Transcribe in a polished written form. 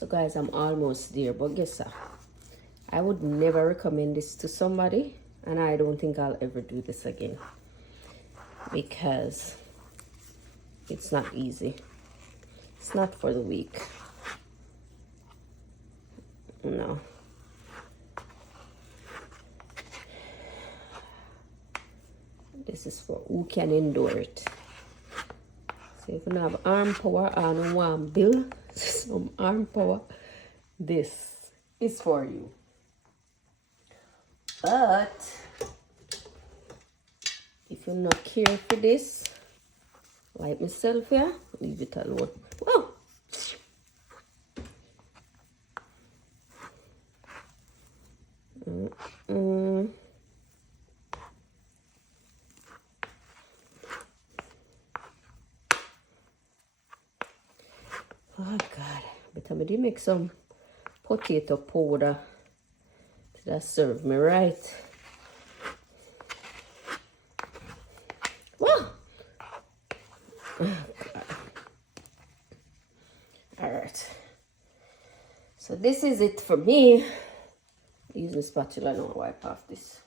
So guys, I'm almost there, but guess what? I would never recommend this to somebody, and I don't think I'll ever do this again because it's not easy. It's not for the weak. No. This is for who can endure it. So if you don't have arm power and want to build some arm power, this is for you. But if you're not care for this, like myself here, leave it alone. Whoa! Oh God, but I did make some potato powder that serve me right. Whoa! Oh God. All right. So this is it for me. Use the spatula now to wipe off this.